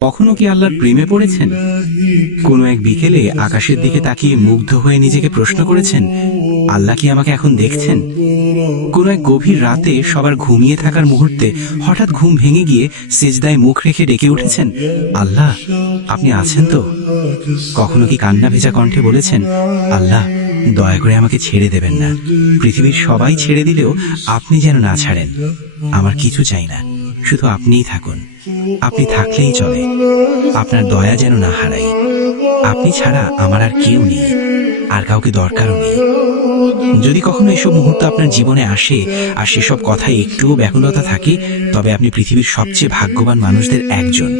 কখনো কি আল্লাহর প্রেমে পড়েছেন? কোনো এক বিকেলে আকাশের দিকে তাকিয়ে মুগ্ধ হয়ে নিজেকে প্রশ্ন করেছেন, আল্লাহ কি আমাকে এখন দেখছেন? কোনো এক গভীর রাতে সবার ঘুমিয়ে থাকার মুহূর্তে হঠাৎ ঘুম ভেঙে গিয়ে সেজদায় মুখ রেখে ডেকে উঠেছেন, আল্লাহ আপনি আছেন তো? কখনো কি কান্না ভেজা কণ্ঠে বলেছেন, আল্লাহ দয়া করে আমাকে ছেড়ে দেবেন না, পৃথিবীর সবাই ছেড়ে দিলেও আপনি যেন না ছাড়েন। আমার কিছু চাই না, শুধু আপনিই থাকুন, আপনি থাকলেই চলে, আপনার দয়া যেন না হারাই। আপনি ছাড়া আমার আর কেউ নেই, আর কাউকে দরকারও নেই। যদি কখনো এসব মুহূর্ত আপনার জীবনে আসে আর সেসব কথায় একটুও ব্যাকুলতা থাকে, তবে আপনি পৃথিবীর সবচেয়ে ভাগ্যবান মানুষদের একজন।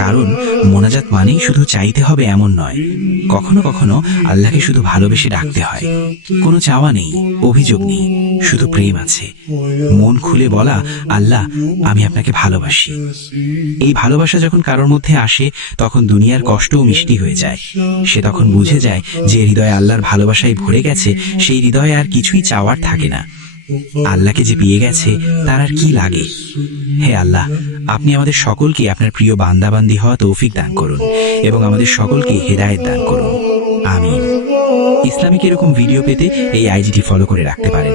কারণ মোনাজাত মানেই শুধু চাইতে হবে এমন নয়, কখনো কখনো আল্লাহকে শুধু ভালোবেসে ডাকতে হয়। কোনো চাওয়া নেই, অভিযোগ নেই, শুধু প্রেম আছে। মন খুলে বলা, আল্লাহ আমি আপনাকে ভালোবাসি। এই ভালোবাসা যখন কারোর মধ্যে আসে, তখন দুনিয়ার কষ্টও মিষ্টি হয়ে যায়। সে তখন বুঝে যায় যে হৃদয়ে আল্লাহর ভালোবাসায় ভরে গেছে, সেই হৃদয়ে আর কিছুই চাওয়ার থাকে না। আল্লাহকে যে পেয়ে গেছে তার আর কি লাগে। হে আল্লাহ, আপনি আমাদের সকলকে আপনার প্রিয় বান্দাবান্দি হওয়া তৌফিক দান করুন এবং আমাদের সকলকে হেদায়েত দান করুন। আমিন। ইসলামিক এরকম ভিডিও পেতে এই আইডিটি ফলো করে রাখতে পারেন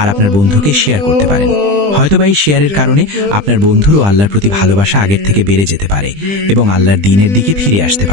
আর আপনার বন্ধুকে শেয়ার করতে পারেন। হয়তোবা এই শেয়ারের কারণে আপনার বন্ধুরও আল্লাহর প্রতি ভালোবাসা আগের থেকে বেড়ে যেতে পারে এবং আল্লাহর দ্বীনের দিকে ফিরে আসতে পারে।